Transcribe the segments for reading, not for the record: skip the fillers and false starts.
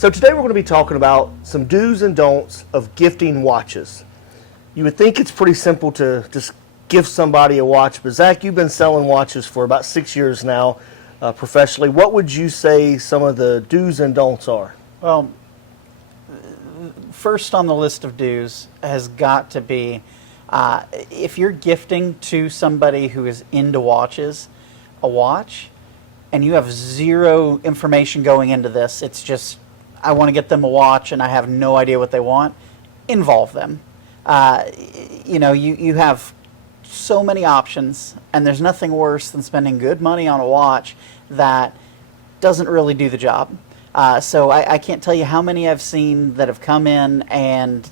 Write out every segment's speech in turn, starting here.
So today we're going to be talking about some do's and don'ts of gifting watches. You would think it's pretty simple to just gift somebody a watch, but Zach, you've been selling watches for about 6 years now professionally. What would you say some of the do's and don'ts are? Well, first on the list of do's has got to be if you're gifting to somebody who is into watches a watch and you have zero information going into this, it's just, I want to get them a watch and I have no idea what they want, involve them. You have so many options, and there's nothing worse than spending good money on a watch that doesn't really do the job. So I can't tell you how many I've seen that have come in and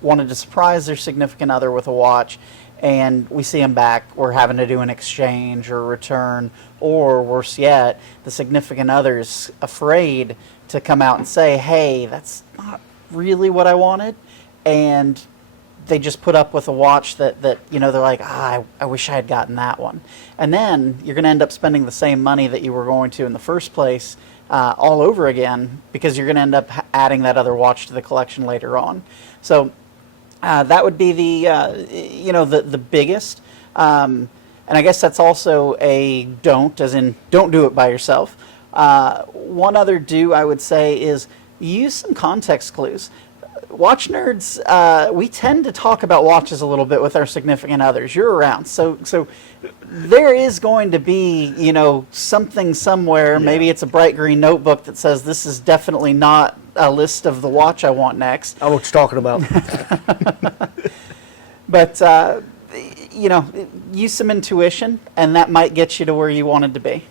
wanted to surprise their significant other with a watch, and we see them back, we're having to do an exchange or return, or worse yet, the significant other's afraid to come out and say, hey, that's not really what I wanted, and they just put up with a watch that they're like, I wish I had gotten that one. And then you're going to end up spending the same money that you were going to in the first place all over again, because you're going to end up adding that other watch to the collection later on. So that would be the biggest. And I guess that's also a don't, as in don't do it by yourself. One other do I would say is use some context clues. Watch nerds, we tend to talk about watches a little bit with our significant others. You're around, so there is going to be something somewhere. Yeah. Maybe it's a bright green notebook that says this is definitely not a list of the watch I want next. I know what you're talking about. But use some intuition, and that might get you to where you wanted to be.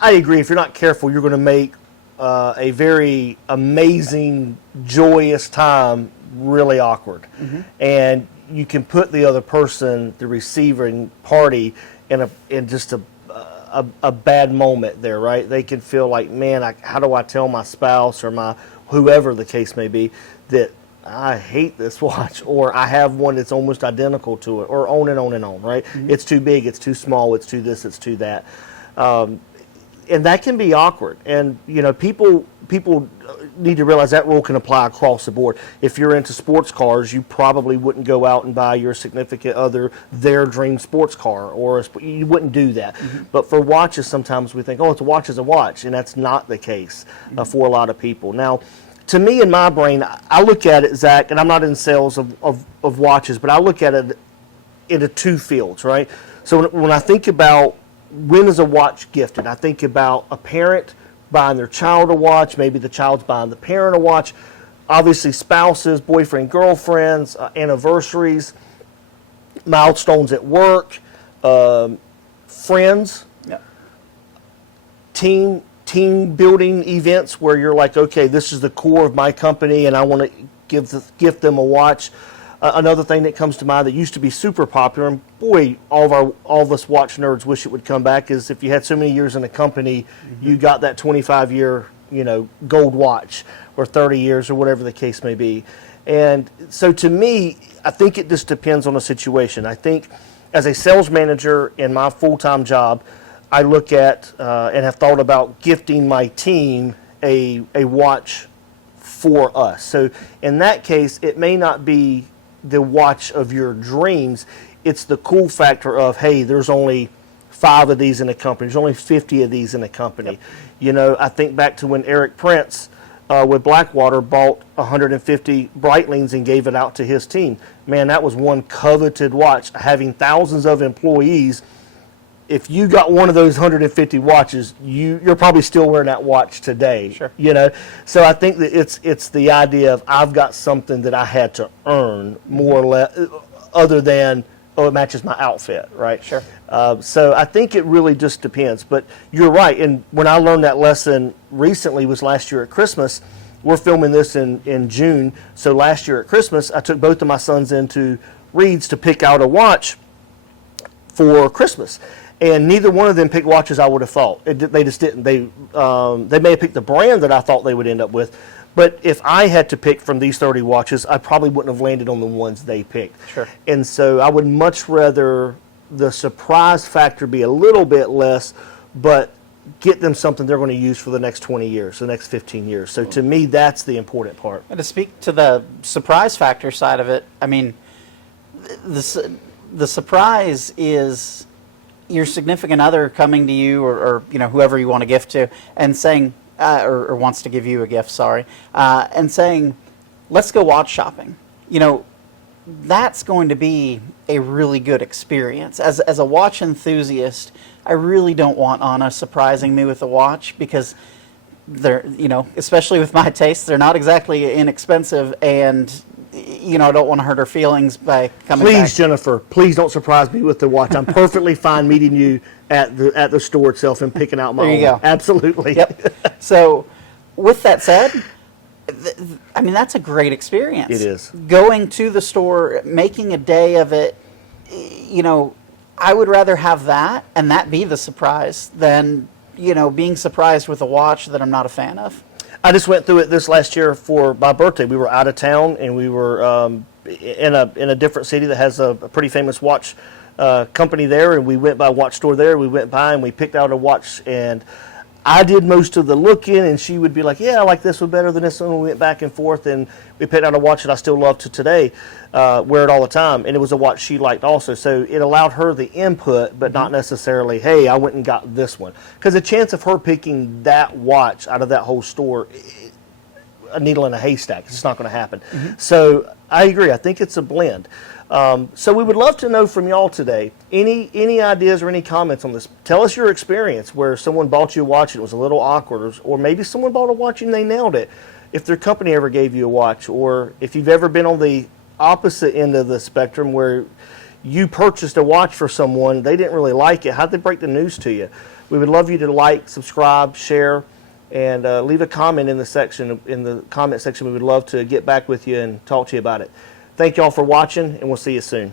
I agree. If you're not careful, you're going to make a very amazing, joyous time really awkward. Mm-hmm. And you can put the other person, the receiving party, in just a bad moment there, right? They can feel like, man, how do I tell my spouse or my whoever the case may be that I hate this watch, or I have one that's almost identical to it, or on and on and on, right? Mm-hmm. It's too big, it's too small, it's too this, it's too that. And that can be awkward. And, people need to realize that rule can apply across the board. If you're into sports cars, you probably wouldn't go out and buy your significant other their dream sports car, or you wouldn't do that. Mm-hmm. But for watches, sometimes we think, it's a watch is a watch, and that's not the case for a lot of people. Now, to me, in my brain, I look at it, Zach, and I'm not in sales of watches, but I look at it into two fields, right? So when I think about when is a watch gifted, I think about a parent buying their child a watch. Maybe the child's buying the parent a watch. Obviously, spouses, boyfriend, girlfriends, anniversaries, milestones at work, friends, yeah. Team building events where you're like, okay, this is the core of my company, and I want to gift them a watch. Another thing that comes to mind that used to be super popular, and boy, all of us watch nerds wish it would come back, is if you had so many years in a company, mm-hmm. you got that 25-year, gold watch, or 30 years, or whatever the case may be. And so to me, I think it just depends on the situation. I think as a sales manager in my full-time job, I look at and have thought about gifting my team a watch for us. So in that case, it may not be the watch of your dreams. It's the cool factor of, hey, there's only 5 of these in a company. There's only 50 of these in a company. Yep. I think back to when Eric Prince with Blackwater bought 150 Breitlings and gave it out to his team. Man, that was one coveted watch. Having thousands of employees, if you got one of those 150 watches, you're probably still wearing that watch today. Sure. So I think that it's the idea of I've got something that I had to earn more or less, other than it matches my outfit, right? Sure. So I think it really just depends. But you're right. And when I learned that lesson recently was last year at Christmas. We're filming this in June. So last year at Christmas, I took both of my sons into Reed's to pick out a watch for Christmas. And neither one of them picked watches I would have thought. They just didn't. They may have picked the brand that I thought they would end up with. But if I had to pick from these 30 watches, I probably wouldn't have landed on the ones they picked. Sure. And so I would much rather the surprise factor be a little bit less, but get them something they're going to use for the next 20 years, the next 15 years. So to me, that's the important part. And to speak to the surprise factor side of it, I mean, the surprise is your significant other coming to you, or you know, whoever you want to gift to, and saying, or wants to give you a gift, sorry, and saying, let's go watch shopping. You know, that's going to be a really good experience. As a watch enthusiast, I really don't want Anna surprising me with a watch, because they're, you know, especially with my taste, they're not exactly inexpensive, and you know, I don't want to hurt her feelings by coming back. Please, Jennifer, please don't surprise me with the watch. I'm perfectly fine meeting you at the store itself and picking out my own. There you go. Absolutely. Yep. So, with that said, I mean, that's a great experience. It is. Going to the store, making a day of it, you know, I would rather have that and that be the surprise than, you know, being surprised with a watch that I'm not a fan of. I just went through it this last year for my birthday. We were out of town, and we were in a different city that has a pretty famous watch company there, and we went by a watch store there. We went by and we picked out a watch, and I did most of the looking, and she would be like, yeah, I like this one better than this one. We went back and forth, and we picked out a watch that I still love to today, wear it all the time, and it was a watch she liked also. So it allowed her the input, but not necessarily, hey, I went and got this one. Because the chance of her picking that watch out of that whole store, a needle in a haystack, it's just not going to happen. So I agree. I think it's a blend. So we would love to know from y'all today, any ideas or any comments on this. Tell us your experience where someone bought you a watch and it was a little awkward, or maybe someone bought a watch and they nailed it. If their company ever gave you a watch, or if you've ever been on the opposite end of the spectrum where you purchased a watch for someone, they didn't really like it. How'd they break the news to you? We would love you to like, subscribe, share, and leave a comment in the comment section. We would love to get back with you and talk to you about it. Thank y'all for watching, and we'll see you soon.